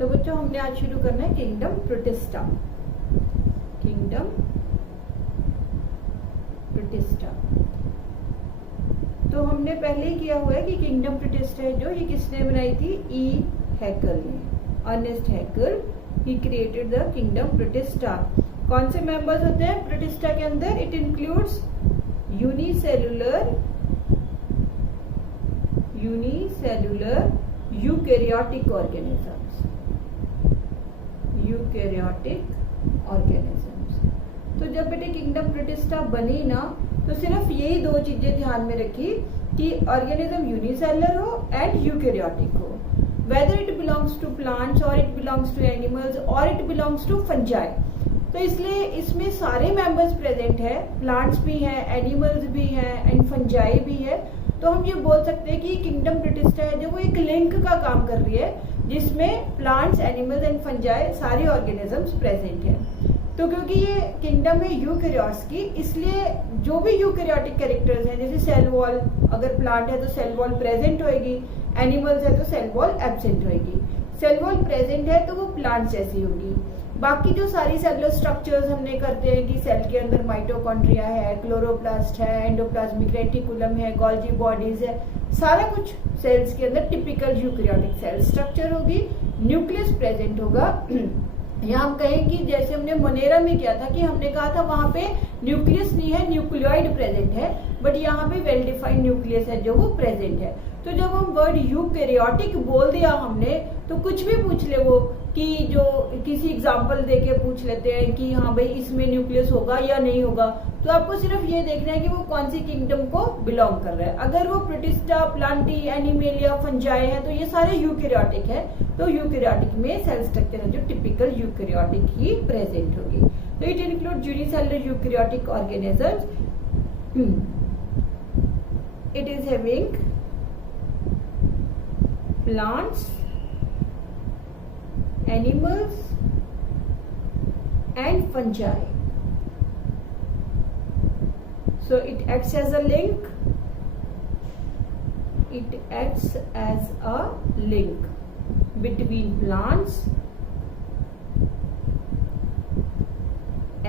तो बच्चों हमने आज शुरू करना है किंगडम प्रोटिस्टा। किंगडम प्रोटिस्टा तो हमने पहले ही किया हुआ है कि किंगडम प्रोटिस्टा है जो ये किसने बनाई थी, ई हैकल ने, Ernest Haeckel, he created the kingdom Protista. कौन से मेंबर्स होते हैं प्रोटिस्टा के अंदर? It includes unicellular eukaryotic organisms, eukaryotic organisms. तो जब बेटे किंगडम प्रोटिस्टा बनी ना, तो सिर्फ यही दो चीजें ध्यान में रखी कि ऑर्गेनिज्म यूनिसेलुलर हो एंड यूकैरियोटिक हो, whether it belongs to plants और इट बिलोंग्स टू एनिमल्स और इट बिलोंग्स टू फंजाई। तो इसलिए इसमें सारे मेंबर्स प्रेजेंट है, प्लांट्स भी हैं, एनिमल्स भी हैं एंड फंजाई भी है। तो हम ये बोल सकते हैं कि किंगडम प्रोटिस्टा है जो वो एक लिंक का काम कर रही है, जिसमें प्लांट्स, एनिमल्स एंड फंजाई सारे ऑर्गेनिजम्स प्रेजेंट हैं। तो क्योंकि ये किंगडम है यूकैरियोट्स की, इसलिए जो भी यूकैरियोटिक कैरेक्टर्स हैं, जैसे सेल वॉल, अगर प्लांट है तो सेल वॉल प्रेजेंट होएगी, एनिमल्स है तो सेल वॉल एब्सेंट होएगी। सेल वॉल प्रेजेंट है तो वो प्लांट जैसी होगी। बाकी जो सारी सेलुलर स्ट्रक्चर्स हमने करते हैं कि सेल के अंदर माइटोकॉन्ड्रिया है, क्लोरोप्लास्ट है, एंडोप्लाज्मिक रेटिकुलम है, गोल्जी बॉडीज है, सारा कुछ सेल्स के अंदर टिपिकल यूकैरियोटिक सेल स्ट्रक्चर होगी। न्यूक्लियस प्रेजेंट होगा। यहाँ हम कहें कि जैसे हमने मोनेरा में किया था कि हमने कहा था वहां पे न्यूक्लियस नहीं है, न्यूक्लियोइड प्रेजेंट है, बट यहाँ पे वेल डिफाइंड न्यूक्लियस है जो वो प्रेजेंट है। तो जब हम वर्ड यूकैरियोटिक बोल दिया हमने, तो कुछ भी पूछ ले वो कि जो किसी एग्जांपल देके पूछ लेते हैं कि हाँ भाई इसमें न्यूक्लियस होगा या नहीं होगा, तो आपको सिर्फ ये देखना है कि वो कौन सी किंगडम को बिलोंग कर रहा है। अगर वो प्रोटिस्टा, प्लांटी, एनिमेलिया, फंजाई है तो ये सारे यूकैरियोटिक है। तो यूकैरियोटिक में सेल स्ट्रक्चर है जो टिपिकल यूकैरियोटिक ही प्रेजेंट होगी। तो it include unicellular eukaryotic organisms. It is having plants, animals and fungi. So it acts as a link. It acts as a link between plants,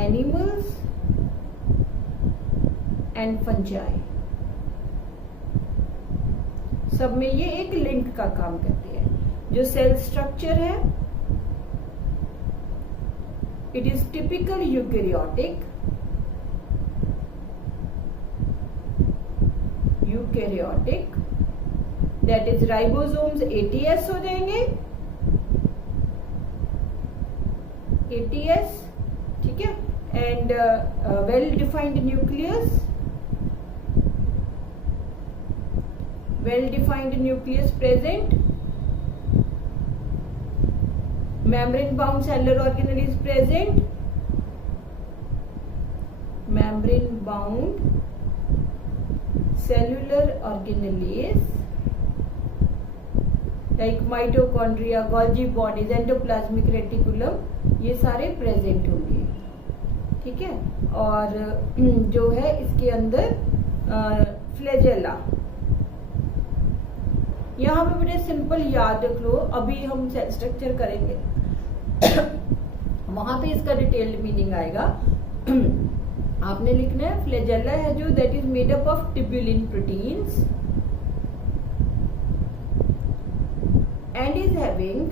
animals and fungi. सब में ये एक link का काम करती है। जो सेल स्ट्रक्चर है, it is typical eukaryotic, that is ribosomes ATS हो जाएंगे, ATS, ठीक है, and well defined nucleus, well defined nucleus present, membrane bound cellular organelle is present, membrane bound cellular organelles like mitochondria, Golgi bodies, endoplasmic reticulum, ये सारे present होंगे, ठीक है। और जो है इसके अंदर फ्लैजेला, यहाँ पे बेटे सिंपल याद रख लो, अभी हम सेल स्ट्रक्चर करेंगे वहां पे इसका डिटेल्ड मीनिंग आएगा। आपने लिखना है फ्लैजेला है जो that is made up of tubulin proteins and is having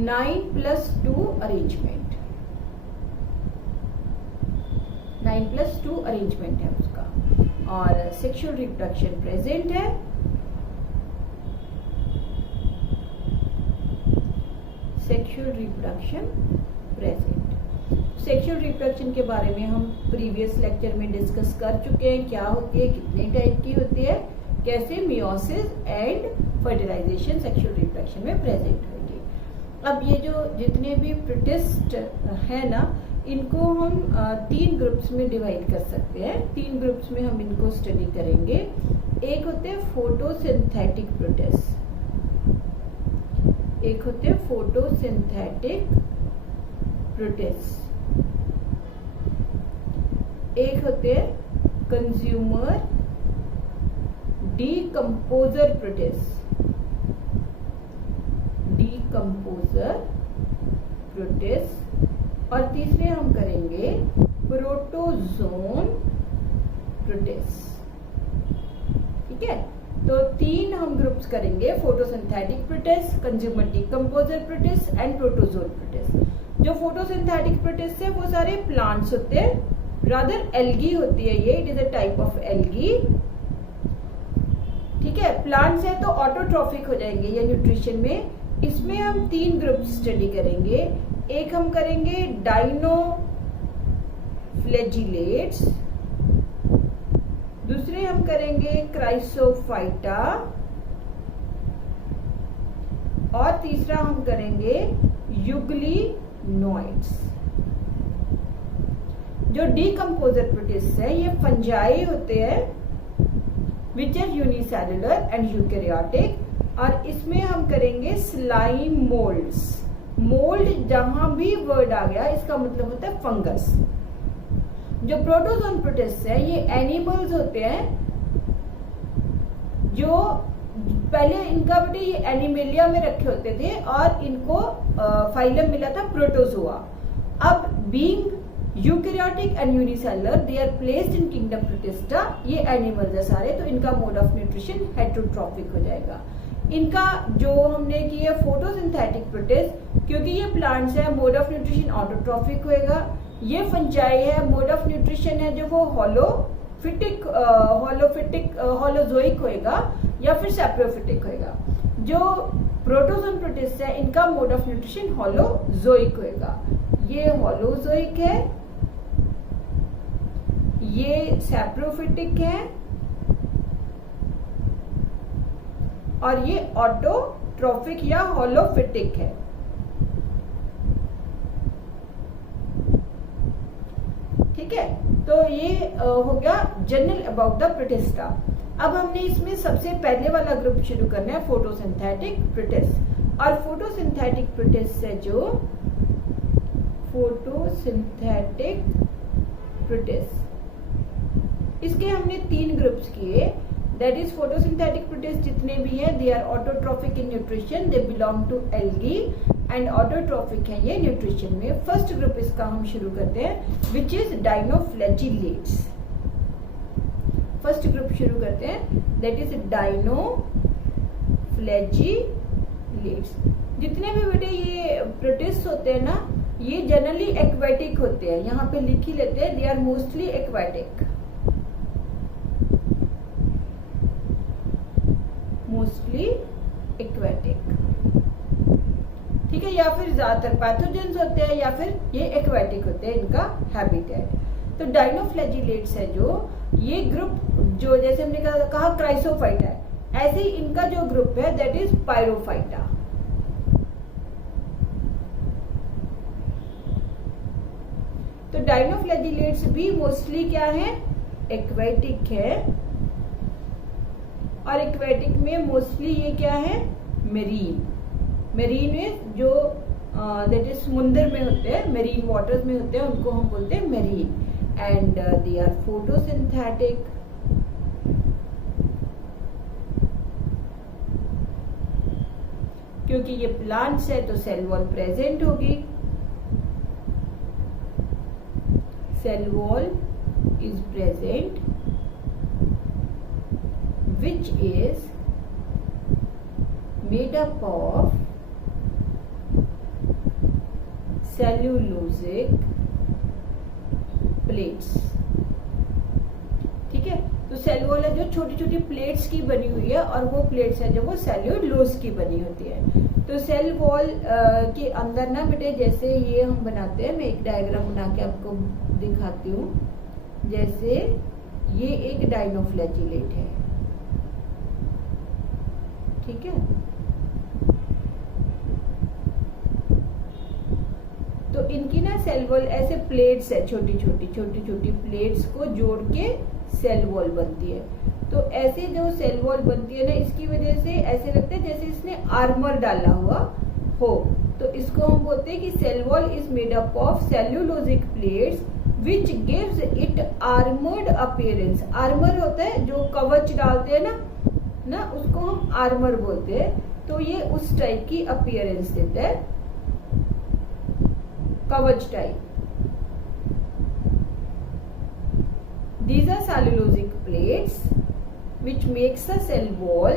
9+2 arrangement, 9+2 arrangement है उसका। और सेक्सुअल रिप्रोडक्शन प्रेजेंट है, sexual reproduction present. Sexual reproduction के बारे में हम प्रीवियस लेक्चर में डिस्कस कर चुके हैं, क्या होती है, कितने टाइप की होती है, कैसे meiosis and fertilization sexual reproduction में प्रेजेंट होगी। अब ये जो जितने भी प्रोटिस्ट है ना, इनको हम 3 ग्रुप्स में डिवाइड कर सकते हैं। 3 ग्रुप्स में हम इनको स्टडी करेंगे। एक होते हैं फोटोसिंथेटिक प्रोटिस्ट, एक होते हैं फोटोसिंथेटिक प्रोटिस्ट, एक होते हैं consumer decomposer protist, decomposer protist और तीसरे हम करेंगे प्रोटोजोन प्रोटिस्ट। ठीक है, तो 3 हम ग्रुप्स करेंगे, photosynthetic protist, consumer decomposer protist and protozoan protist. जो फोटोसिंथेटिक प्रोटिस्ट है वो सारे प्लांट्स होते हैं, रादर एल्गी होती है ये, it is a type of algae. ठीक है, प्लांट्स है तो ऑटोट्रॉफिक हो जाएंगे ये न्यूट्रिशन में। इसमें हम 3 ग्रुप स्टडी करेंगे। एक हम करेंगे डाइनोफ्लैजिलेट्स, दूसरे हम करेंगे क्राइसोफाइटा और तीसरा हम करेंगे यूग्लिनोइड्स। जो डीकम्पोजर प्रोटिस्ट है ये फंजाई होते हैं which are unicellular and eukaryotic, और इसमें हम करेंगे स्लाइम मोल्ड्स। मोल्ड जहां भी वर्ड आ गया इसका मतलब होता है फंगस। जो प्रोटोजोन प्रोटिस्ट है ये एनिमल्स होते हैं, जो पहले इनका बेटे ये एनिमेलिया में रखे होते थे और इनको फाइलम मिला था प्रोटोजोआ। अब being eukaryotic and unicellular they are placed in kingdom Protista. ये एनिमल्स है सारे, तो इनका मोड ऑफ न्यूट्रिशन हेटेरोट्रॉफिक हो जाएगा। इनका जो हमने की है फोटोसिंथेटिक प्रोटिस्ट, क्योंकि ये प्लांट्स है, मोड ऑफ न्यूट्रिशन ऑटोट्रॉफिक होएगा। ये फंजाई है, मोड ऑफ न्यूट्रिशन है जो वो होलोजोइक होएगा या फिर सैप्रोफिटिक होएगा। जो प्रोटोजोन प्रोटिस्ट है इनका मोड ऑफ न्यूट्रिशन होलोजोइक होएगा। ये होलोजोइक है, ये सैप्रोफिटिक है और ये ऑटोट्रॉफिक या होलोफिटिक है। ठीक है, तो ये हो गया जनरल अबाउट द प्रोटिस्टा। अब हमने इसमें सबसे पहले वाला ग्रुप शुरू करना है फोटोसिंथेटिक प्रोटिस्ट। और फोटोसिंथेटिक प्रोटिस्ट है जो फोटोसिंथेटिक प्रोटिस्ट, इसके हमने 3 ग्रुप्स किए। दैट इज फोटोसिंथेटिक प्रोटिस्ट जितने भी हैं they are autotrophic in nutrition, they belong to algae and autotrophic है ये न्यूट्रिशन में। फर्स्ट ग्रुप इसका हम शुरू करते हैं which is dinoflagellates. First group शुरू करते हैं, दैट इज डाइनोफ्लैजिलेट्स। जितने भी बेटे ये प्रोटिस्ट होते हैं ना, ये जनरली एक्वेटिक होते हैं, यहाँ पे लिख ही लेते हैं, they are mostly aquatic, mostly aquatic. ठीक है, या फिर ज्यादातर पैथोजेंस होते हैं या फिर ये एक्वेटिक होते हैं, इनका हैबिटेट। तो डाइनोफ्लैजिलेट्स है जो ये ग्रुप, जो जैसे हमने कहा क्राइसोफाइटा है, ऐसे ही इनका जो ग्रुप है दैट इज पायरोफाइटा। तो डाइनोफ्लैजिलेट्स भी मोस्टली क्या है, एक्वेटिक है, और एक्वेटिक में मोस्टली ये क्या है, मेरीन। मेरीन में जो दैट इज समुद्र में होते हैं, मेरीन वाटर्स में होते हैं, उनको हम बोलते हैं marine. And they are photosynthetic. क्योंकि ये प्लांट्स है तो सेल वॉल प्रेजेंट होगी, cell wall is present which is made up of cellulosic plates। ठीक है, तो सेल वॉल है जो छोटी छोटी प्लेट्स की बनी हुई है, और वो प्लेट्स है जो वो सेल्यूलोज की बनी होती है। तो सेल वॉल के अंदर ना बेटे, जैसे ये हम बनाते हैं, मैं एक डायग्राम बना के आपको दिखाती हूँ। जैसे ये एक डाइनोफ्लैजिलेट है, ठीक है, तो इनकी ना सेल वॉल ऐसे प्लेट्स है, छोटी छोटी प्लेट्स को जोड़ के सेल वॉल बनती है। तो ऐसे जो सेल वॉल बनती है ना, इसकी वजह से ऐसे लगता है जैसे इसने आर्मर डाला हुआ हो। तो इसको हम बोलते हैं कि cell wall is made up of cellulosic plates which gives it armoured appearance. Armour होता है जो कवच डालते हैं ना, उसको हम आर्मर बोलते हैं। तो ये उस टाइप की अपीयरेंस देता है, कवच type. These are cellulosic plates which makes a cell wall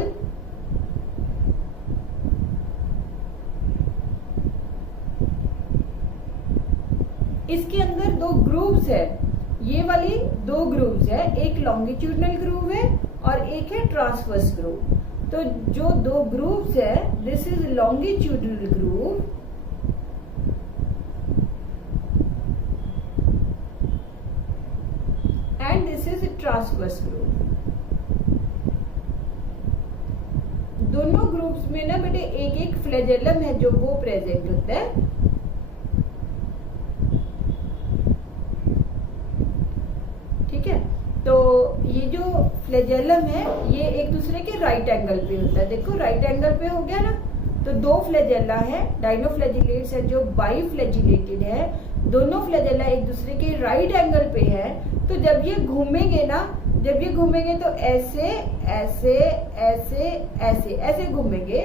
इसके अंदर दो ग्रूव्स है, ये वाली दो ग्रूव्स है, एक लॉन्गिट्यूडनल ग्रूव है और एक है ट्रांसवर्स ग्रूव। तो जो दो ग्रूव्स है, this is longitudinal groove and this is transverse groove. दोनों ग्रुप्स में ना बेटे एक एक फ्लैजेलम है जो वो प्रेजेंट होता है। ठीक है, तो ये जो फ्लैजेलम है ये एक दूसरे के राइट एंगल पे होता है। देखो राइट एंगल पे हो गया ना, तो दो फ्लैजेला है, डायनोफ्लैजिलेट्स है जो बाइफ्लैजिलेटेड है। दोनों फ्लैजेला एक दूसरे के राइट एंगल पे है। तो जब ये घूमेंगे ना, जब ये घूमेंगे तो ऐसे ऐसे ऐसे ऐसे ऐसे घूमेंगे,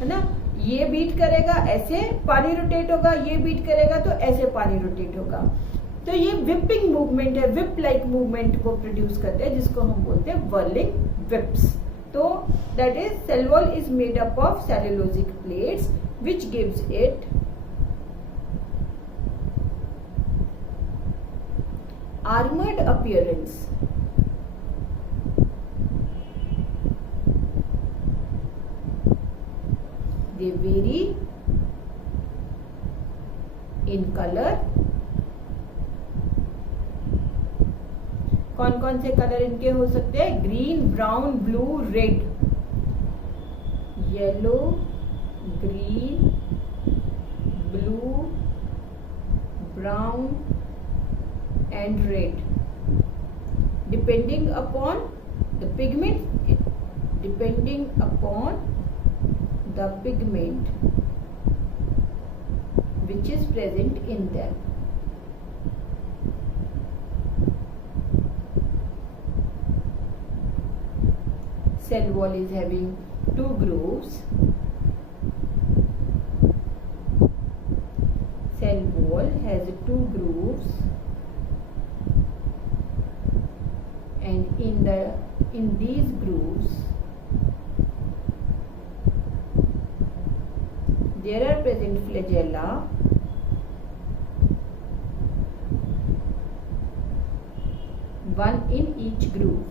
है ना। ये बीट करेगा ऐसे पानी रोटेट होगा, ये बीट करेगा तो ऐसे पानी रोटेट होगा। तो ये विपिंग मूवमेंट है, विप लाइक मूवमेंट को प्रोड्यूस करते हैं, जिसको हम बोलते हैं व्हर्लिंग विप्स। तो that is cell wall is made up of cellulosic plates which gives it armored appearance. They vary in color. कौन कौन से कलर इनके हो सकते हैं? Green, brown, blue, red. Yellow, green, blue, brown and red, depending upon the pigment, depending upon the pigment which is present in them. Cell wall is having two grooves. Cell wall has two grooves. And in these grooves there are present flagella, one in each groove.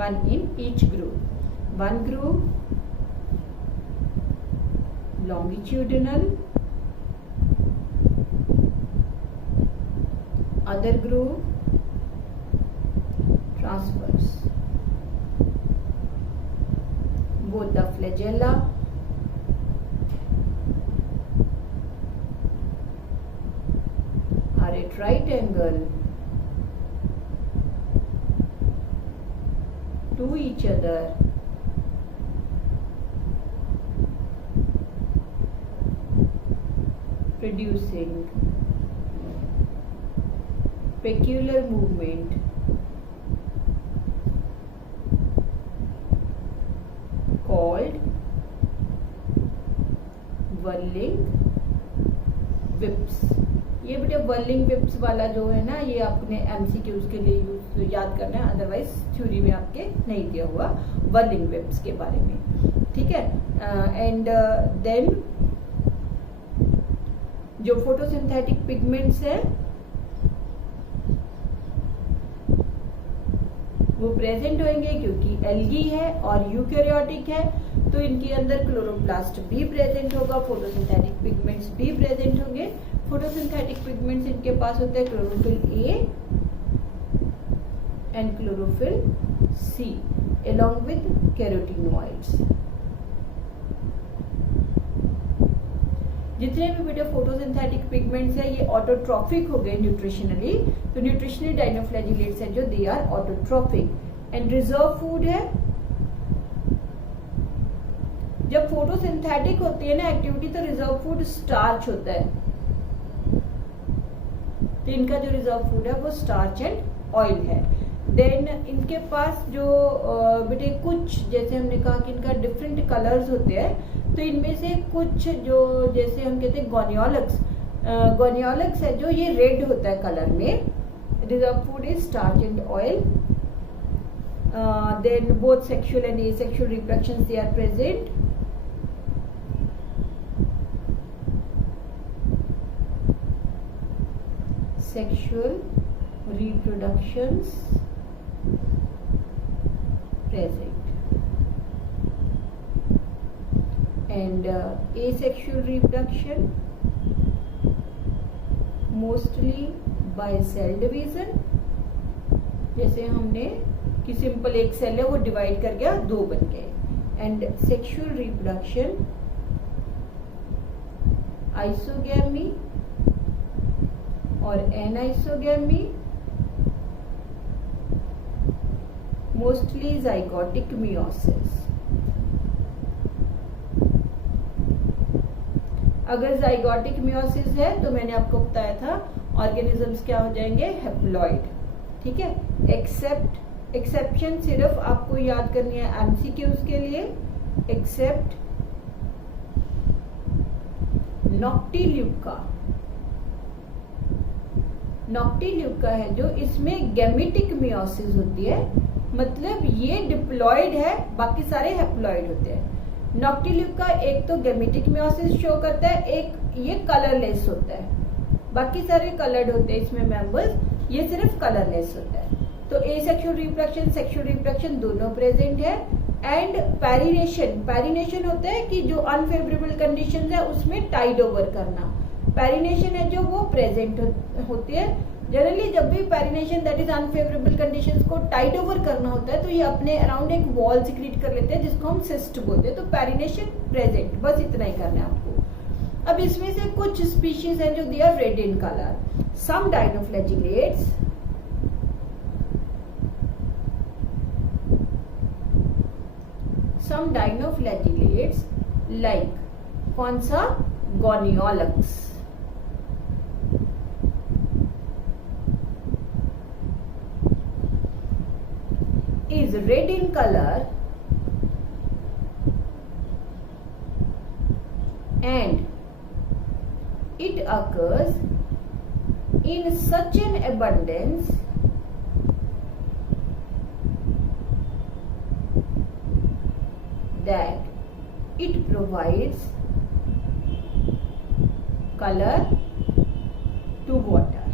One in each groove. One groove longitudinal, other groove transverse. Both the flagella are at right angle to each other, producing peculiar movement called whirling whips. ये बेटे whirling whips वाला जो है ना, ये आपने MCQs के लिए याद करना है, अदरवाइज थ्योरी में आपके नहीं दिया हुआ whirling whips के बारे में। ठीक है, एंड देन जो फोटोसिंथेटिक पिगमेंट्स है वो प्रेजेंट होंगे, क्योंकि एल्गी है और यूकैरियोटिक है तो इनके अंदर क्लोरोप्लास्ट भी प्रेजेंट होगा, फोटोसिंथेटिक पिगमेंट्स भी प्रेजेंट होंगे। फोटोसिंथेटिक पिगमेंट्स इनके पास होते हैं chlorophyll A and chlorophyll C along with carotenoids. जितने भी बेटे फोटोसिंथेटिक पिगमेंट्स है ये ऑटोट्रॉफिक हो गए न्यूट्रिशनली, तो न्यूट्रिशनली डायनोफ्लैजिलेट्स है जो they are autotrophic and reserve food है। जब फोटोसिंथेटिक होती है ना एक्टिविटी तो रिजर्व फूड स्टार्च होता है, तो इनका जो रिजर्व फूड है वो स्टार्च एंड ऑयल है। देन इनके पास जो बेटे कुछ, जैसे हमने कहा कि इनका डिफरेंट कलर्स होते हैं, तो इनमें से कुछ जो जैसे हम कहते हैं गोनियोलक्स है जो ये रेड होता है कलर में। Reserve food is starch and oil. Then both sexual and asexual reproduction they are present. Sexual reproductions present and asexual reproduction mostly by cell division। जैसे हमने कि सिंपल एक सेल है वो डिवाइड कर गया, दो बन गए। एंड सेक्सुअल रिप्रोडक्शन आइसोगैमी और एनाइसोगैमी, मोस्टली जाइगोटिक मियोसिस। अगर जाइगोटिक मियोसिस है तो मैंने आपको बताया था ऑर्गेनिजम्स क्या हो जाएंगे, हैप्लॉइड। ठीक है, एक्सेप्शन सिर्फ आपको याद करनी है एमसीक्यूज के लिए, एक्सेप्ट नॉक्टिल्यूका। नॉक्टिल्यूका है जो इसमें गैमेटिक मियोसिस होती है, मतलब ये डिप्लॉइड है, बाकी सारे हैप्लॉइड होते हैं। नॉक्टिल्यूका एक तो गैमेटिक मियोसिस शो करता है, एक ये कलरलेस होता है, बाकी सारे कलर्ड होते हैं इसमें मेंबर्स, ये सिर्फ कलरलेस होता है। तो एसेक्सुअल रिप्रोडक्शन, सेक्सुअल रिप्रोडक्शन दोनों प्रेजेंट है। एंड पैरिनेशन होता है कि जो अनफेवरेबल कंडीशंस है उसमें टाइड ओवर करना, पैरिनेशन है जो वो प्रेजेंट होती है। जनरली जब भी पैरिनेशन दैट इज अनफेवरेबल कंडीशंस को टाइड ओवर करना होता है तो ये अपने अराउंड एक वॉल सिक्रीट कर लेते हैं जिसको हम सिस्ट बोलते हैं। तो पैरिनेशन प्रेजेंट, बस इतना ही करना है आपको। अब इसमें से कुछ स्पीशीज हैं जो they are red in colour. Some dinoflagellates, like कौन सा, गोनियोलक्स, is red in color and it occurs in such an abundance that it provides color to water,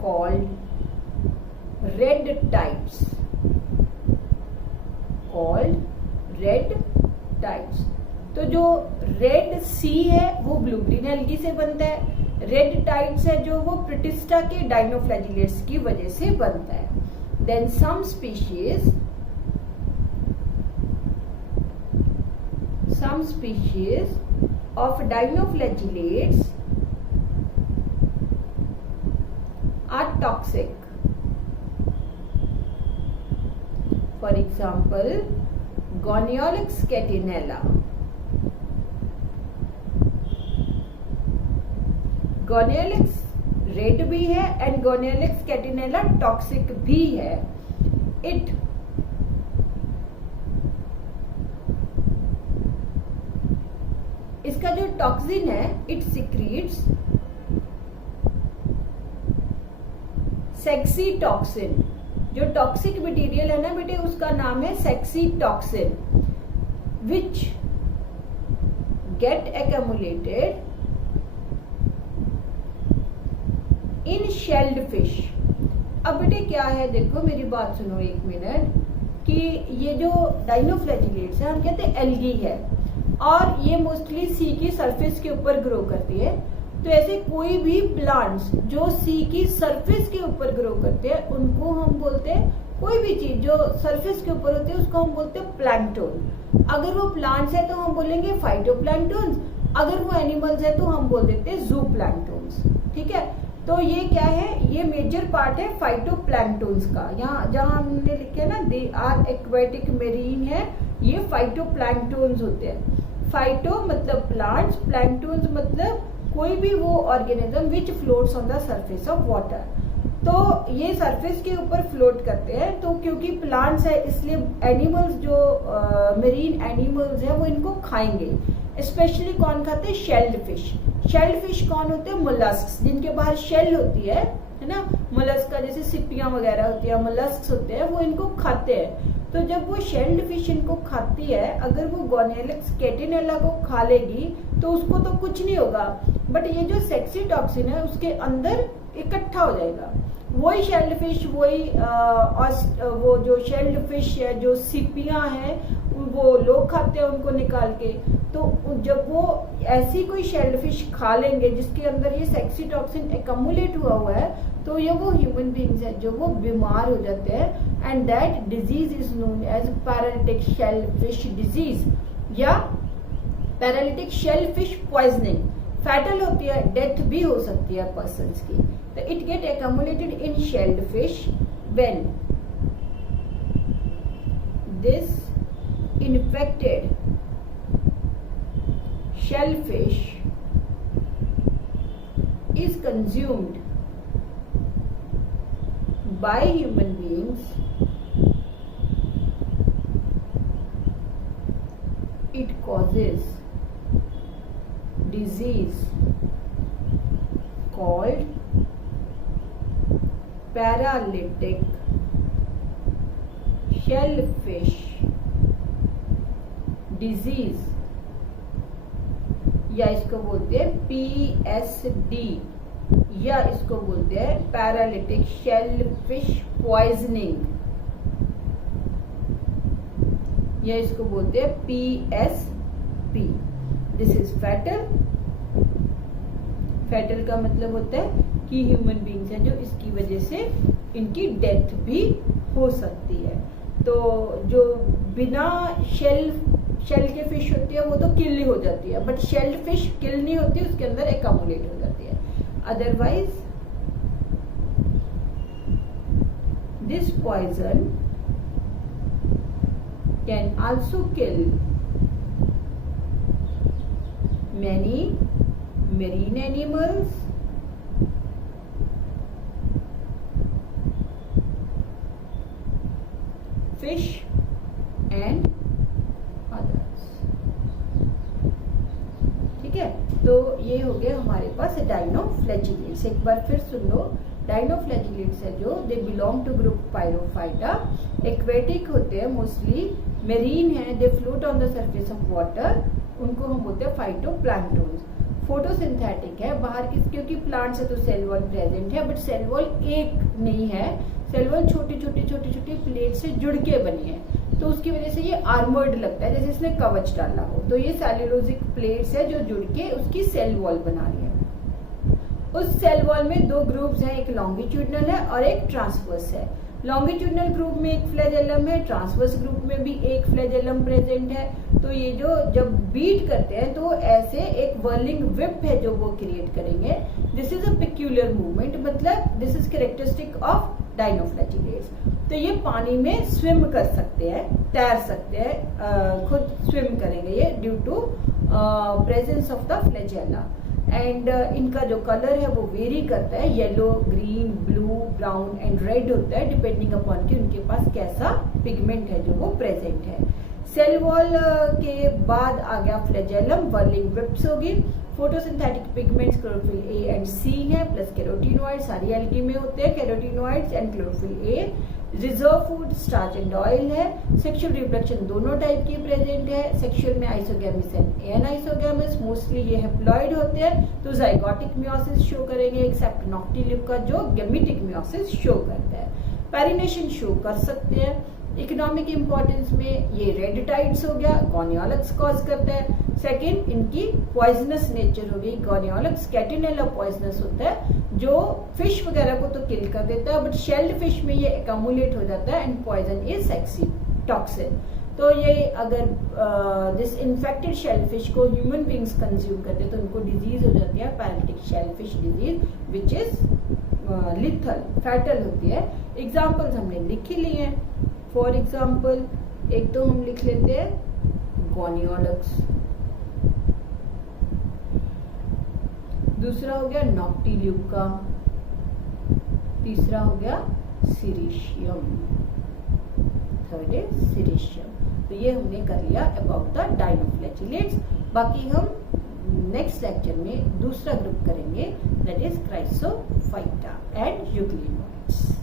called red types, तो जो रेड सी है वो ब्लू ग्रीन एल्गी से बनता है, red types है जो वो प्रोटिस्टा के डायनोफ्लैजिलेट्स की वजह से बनता है। Then some species of dinoflagellates are toxic. For example, Goniolix catinella. Goniolix रेड भी है एंड Goniolix catinella टॉक्सिक भी है। इसका जो टॉक्सिन है, इट सिक्रीट्स सेक्सी टॉक्सिन। जो टॉक्सिक मटेरियल है ना बेटे उसका नाम है saxitoxin, which get accumulated in shellfish. अब बेटे क्या है, देखो मेरी बात सुनो एक मिनट, कि ये जो डायनोफ्लैजिलेट्स है हम कहते हैं एल्गी है और ये मोस्टली सी की सरफेस के ऊपर ग्रो करती है। तो ऐसे कोई भी प्लांट्स जो सी की सरफेस के ऊपर ग्रो करते हैं उनको हम बोलते हैं, कोई भी चीज जो सरफेस के ऊपर होती है उसको हम बोलते हैं प्लैंकटन। अगर वो प्लांट्स है तो हम बोलेंगे फाइटोप्लैंक्टन्स, अगर वो एनिमल्स है तो हम बोल देते हैं जूप्लैंक्टन्स। ठीक है, तो ये क्या है, ये मेजर पार्ट है फाइटोप्लैंक्टन्स का। यहाँ जहाँ हमने लिखे ना दे आर एक्वेटिक मेरीन है, ये फाइटोप्लैंक्टन्स होते हैं। फाइटो मतलब प्लांट्स, प्लैंक्टन्स मतलब कोई भी वो organism which floats on the surface of water. तो ये सरफेस के ऊपर फ्लोट करते हैं, तो क्योंकि प्लांट्स है इसलिए एनिमल्स जो मरीन एनिमल्स है वो इनको खाएंगे। स्पेशली कौन खाते हैं? Shelled fish. शेल्ड फिश कौन होते हैं? मोलस्क्स, जिनके बाहर शेल होती है ना, मोलस्क का जैसे सिप्पियां वगैरह होती है, मोलस्क्स होते हैं, वो इनको खाते हैं। तो जब वो शेल्ड फिश इनको खाती है, अगर वो गोनियोलैक्स कैटिनेला को खा लेगी तो उसको तो कुछ नहीं होगा, बट ये जो सेक्सी टॉक्सिन है उसके अंदर इकट्ठा हो जाएगा। वही शेल्ड फिश, वही वो जो शेल्ड फिश है, जो सिपियां हैं, वो लोग खाते हैं उनको निकाल के। तो जब वो ऐसी कोई शेल्ड फिश खा लेंगे जिसके अंदर ये सेक्सी टॉक्सिन एकमुलेट हुआ है, तो ये वो ह्यूमन बींग्स हैं जो वो बीमार हो जाते हैं, and that disease is known as paralytic shellfish disease या paralytic shellfish poisoning. Fatal होती है, डेथ भी हो सकती है पर्सन्स की। तो it get accumulated in shelled fish when this infected shellfish is consumed by human beings, it causes disease called paralytic shellfish disease, या इसको बोलते हैं PSD, या इसको बोलते हैं पैरालिटिक शेलफिश पॉइजनिंग, या इसको बोलते हैं PSP। This is fatal. Fatal का मतलब होता है कि ह्यूमन बींग्स हैं जो इसकी वजह से इनकी डेथ भी हो सकती है। तो जो बिना शेल के फिश होती है वो तो किल ही हो जाती है, बट शेल्ड फिश किल नहीं होती, उसके अंदर एकमुलेट हो जाती है। Otherwise this poison can also kill many marine animals, fish and others। ठीक है, तो ये हो गया हमारे पास डायनोफ्लैजिलेट्स। एक बार फिर सुन लो, डायनोफ्लैजिलेट्स है जो they belong to group Pyrrophyta. Aquatic होते हैं, मोस्टली मेरीन है, they float on the surface of water, उनको हम बोलते हैं फाइटोप्लैंक्टन्स। फोटोसिंथेटिक है, बाहर किस, क्योंकि प्लांट्स है तो सेल वॉल प्रेजेंट है, बट सेल वॉल एक नहीं है, सेल वॉल छोटी छोटी प्लेट से जुड़ के बनी है, तो उसकी वजह से ये आर्मर्ड लगता है, जैसे इसने कवच डाला हो। तो ये सेल्यूलोजिक प्लेट्स है जो जुड़ के उसकी सेल वॉल बना रही है। उस सेल वॉल में दो ग्रुप्स हैं, एक लॉन्गिट्यूडनल है और एक ट्रांसवर्स है। लॉन्गिट्यूडनल ग्रुप में एक फ्लैजेलम है, ट्रांसवर्स ग्रुप में भी एक फ्लैजेलम प्रेजेंट है। तो ये जो जब बीट करते हैं तो ऐसे एक वर्लिंग विप है जो वो क्रिएट करेंगे। This is a peculiar movement, मतलब this is characteristic of dinoflagellates. तो ये पानी में स्विम कर सकते हैं, तैर सकते हैं, खुद स्विम करेंगे ये due to presence of the flagella. And इनका जो कलर है वो वेरी करता है, yellow, green, blue, brown and red होता है, डिपेंडिंग अपॉन कि उनके पास कैसा पिगमेंट है जो वो प्रेजेंट है। सेल वॉल के बाद आ गया फ्लैजेलम, वर्लिंग विप्स होगी। Photosynthetic pigments chlorophyll A and C है, प्लस कैरोटीनॉइड, सारी एल्गी में होते हैं carotenoids and chlorophyll A. Reserve food starch and oil है। सेक्सुअल रिप्रोडक्शन दोनों टाइप की प्रेजेंट है, सेक्सुअल में आइसोगैमिस एंड एनाइसोगैमिस, मोस्टली ये हैप्लॉइड होते हैं, तो जाइगोटिक मियोसिस शो करेंगे, एक्सेप्ट नॉक्टिलिव का जो गैमेटिक मियोसिस शो करता है। पेरिनेशन शो कर सकते हैं। इकोनॉमिक इंपॉर्टेंस में ये रेड टाइड्स हो गया, गोनियोलैक्स कॉज करता है। सेकंड, इनकी पॉइजनस नेचर हो गई, गोनियोलैक्स कैटिनेला पॉइजनस होता है जो फिश वगैरह को तो किल कर देता है, बट शेल्ड फिश में ये एकमुलेट हो जाता है and poison is saxitoxin. तो ये अगर दिस इन्फेक्टेड शेलफिश को ह्यूमन बींग्स कंज्यूम करते हैं तो उनको डिजीज हो जाती है paralytic shellfish disease which is lethal, fatal होती है। एग्जाम्पल्स हमने लिख ही लिए हैं। फॉर एग्जाम्पल एक तो हम लिख लेते हैं गोनियोलैक्स, दूसरा हो गया नॉक्टिल्यूका, तीसरा हो गया सीरीशियम, थर्ड इज सीरीशियम। तो ये हमने कर लिया अबाउट द डाइनोफ्लैजिलेट्स। बाकी हम नेक्स्ट लेक्चर में दूसरा ग्रुप करेंगे, that is Chrysophyta and euglenoids.